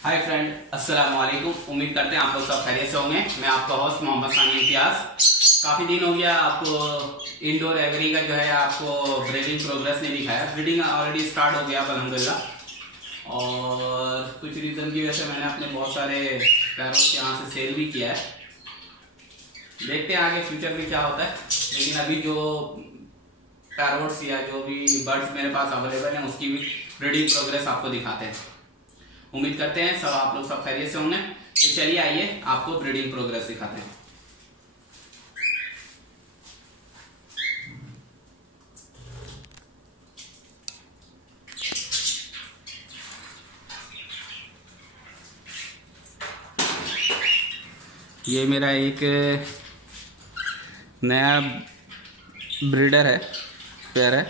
Hi friend, अस्सलाम वालेकुम। उम्मीद करते हैं आप लोग सब खैरियत से होंगे। मैं आपका होस्ट मोहम्मद सानी इम्तियाज। काफ़ी दिन हो गया आपको इंडोर एग्री का जो है आपको ब्रीडिंग प्रोग्रेस नहीं दिखाया। ब्रीडिंग ऑलरेडी स्टार्ट हो गया अल्हम्दुलिल्लाह, और कुछ रीज़न की वजह से मैंने अपने बहुत सारे पैरोट्स यहाँ से सेल भी किया है। देखते हैं आगे फ्यूचर में क्या होता है, लेकिन अभी जो पैरोट्स या जो भी बर्ड्स मेरे पास अवेलेबल हैं उसकी भी ब्रीडिंग प्रोग्रेस आपको दिखाते हैं। उम्मीद करते हैं सब आप लोग सब खैरियत से होंगे। तो चलिए आइए आपको ब्रीडिंग प्रोग्रेस दिखाते हैं। ये मेरा एक नया ब्रीडर है, पेयर है,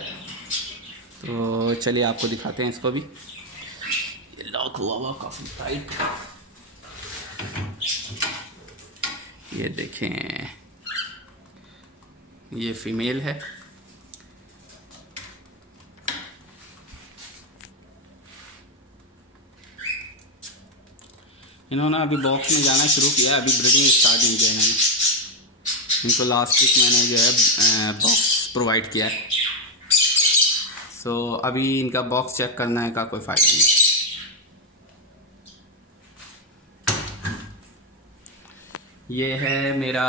तो चलिए आपको दिखाते हैं इसको भी। लॉक हुआ काफी टाइट। ये देखें, ये फीमेल है। इन्होंने अभी बॉक्स में जाना शुरू किया, अभी ब्रीडिंग स्टार्ट नहीं किया इन्होंने। इनको लास्ट वीक मैंने जो है बॉक्स प्रोवाइड किया है, सो अभी इनका बॉक्स चेक करना है का कोई फ़ायदा नहीं। ये है मेरा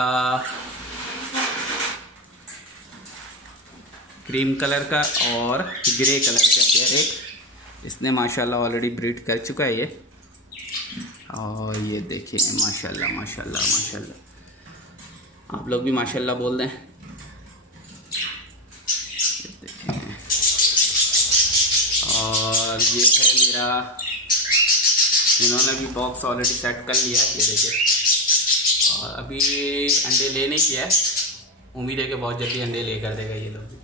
क्रीम कलर का और ग्रे कलर का पेयर। एक इसने माशाल्लाह ऑलरेडी ब्रीड कर चुका है ये, और ये देखिए माशाल्लाह माशाल्लाह माशाल्लाह। आप लोग भी माशाल्लाह बोल दें। देखें, और ये है मेरा, इन्होंने भी बॉक्स ऑलरेडी सेट कर लिया है, ये देखिए। और अभी अंडे ले नहीं किया है, उम्मीद है कि बहुत जल्दी अंडे ले कर देगा ये लोग।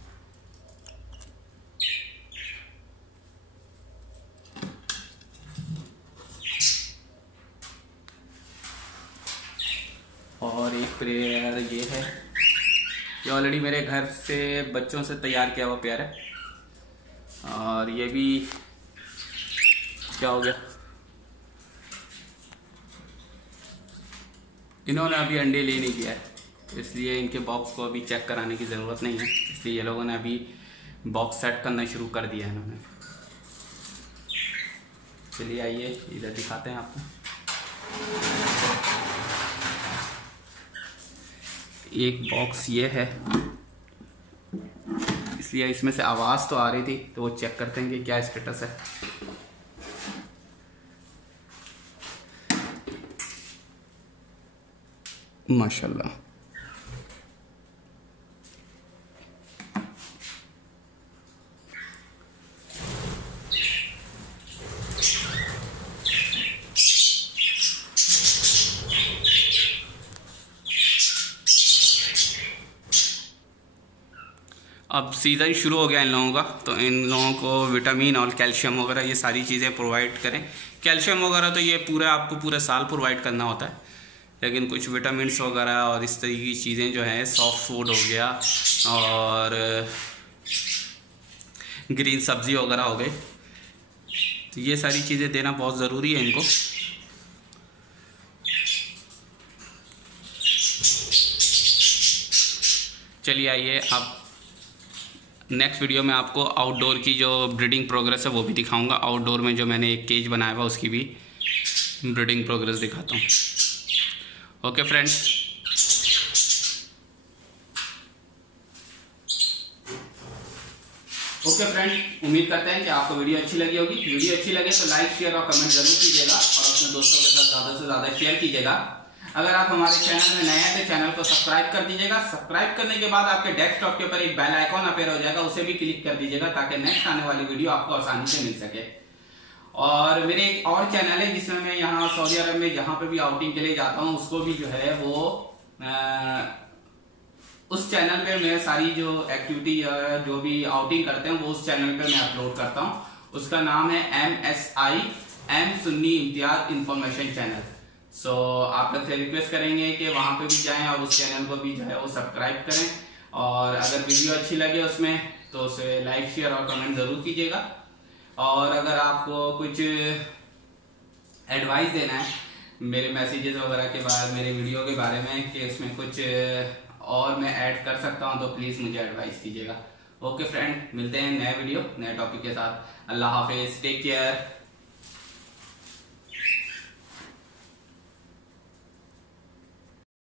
और एक पेयर ये है, ये ऑलरेडी मेरे घर से बच्चों से तैयार किया हुआ पेयर है। और ये भी क्या हो गया, इन्होंने अभी अंडे ले नहीं किया है, इसलिए इनके बॉक्स को अभी चेक कराने की ज़रूरत नहीं है, इसलिए ये लोगों ने अभी बॉक्स सेट करना शुरू कर दिया है इन्होंने। चलिए आइए इधर दिखाते हैं आपको। एक बॉक्स ये है, इसलिए इसमें से आवाज़ तो आ रही थी, तो वो चेक करते हैं कि क्या स्टेटस है। माशाल्लाह, अब सीज़न शुरू हो गया इन लोगों का, तो इन लोगों को विटामिन और कैल्शियम वगैरह ये सारी चीज़ें प्रोवाइड करें। कैल्शियम वगैरह तो ये पूरा आपको पूरे साल प्रोवाइड करना होता है, लेकिन कुछ विटामिन्स वगैरह और इस तरीके की चीज़ें जो हैं, सॉफ्ट फूड हो गया और ग्रीन सब्ज़ी वगैरह हो गई, तो ये सारी चीज़ें देना बहुत ज़रूरी है इनको। चलिए आइए, अब नेक्स्ट वीडियो में आपको आउटडोर की जो ब्रीडिंग प्रोग्रेस है वो भी दिखाऊंगा। आउटडोर में जो मैंने एक केज बनाया हुआ उसकी भी ब्रीडिंग प्रोग्रेस दिखाता हूँ। ओके फ्रेंड्स, उम्मीद करते हैं कि आपको वीडियो अच्छी लगी होगी। वीडियो अच्छी लगे तो लाइक शेयर और कमेंट जरूर कीजिएगा, और अपने दोस्तों के साथ ज़्यादा से ज़्यादा शेयर कीजिएगा। अगर आप हमारे चैनल में नए हैं तो चैनल को सब्सक्राइब कर दीजिएगा। सब्सक्राइब करने के बाद आपके डेस्कटॉप के ऊपर एक बेल आइकॉन अपेयर हो जाएगा, उसे भी क्लिक कर दीजिएगा ताकि नेक्स्ट आने वाली वीडियो आपको आसानी से मिल सके। और मेरे एक और चैनल है जिसमें मैं यहाँ सऊदी अरब में जहाँ पे भी आउटिंग के लिए जाता हूँ, उसको भी जो है वो उस चैनल पे मैं सारी जो एक्टिविटी या जो भी आउटिंग करते हैं वो उस चैनल पे मैं अपलोड करता हूँ। उसका नाम है MSI Sunni Imtiyaz information channel. So आप लोग से रिक्वेस्ट करेंगे कि वहां पे भी जाएं और उस चैनल को भी जो है वो सब्सक्राइब करें, और अगर वीडियो अच्छी लगे उसमें तो उसे लाइक शेयर और कमेंट जरूर कीजिएगा। और अगर आपको कुछ एडवाइस देना है मेरे मैसेजेस वगैरह के बारे, मेरे वीडियो के बारे में, कि उसमें कुछ और मैं ऐड कर सकता हूं तो प्लीज मुझे एडवाइस कीजिएगा। ओके फ्रेंड, मिलते हैं नए वीडियो नए टॉपिक के साथ। अल्लाह हाफिज, टेक केयर।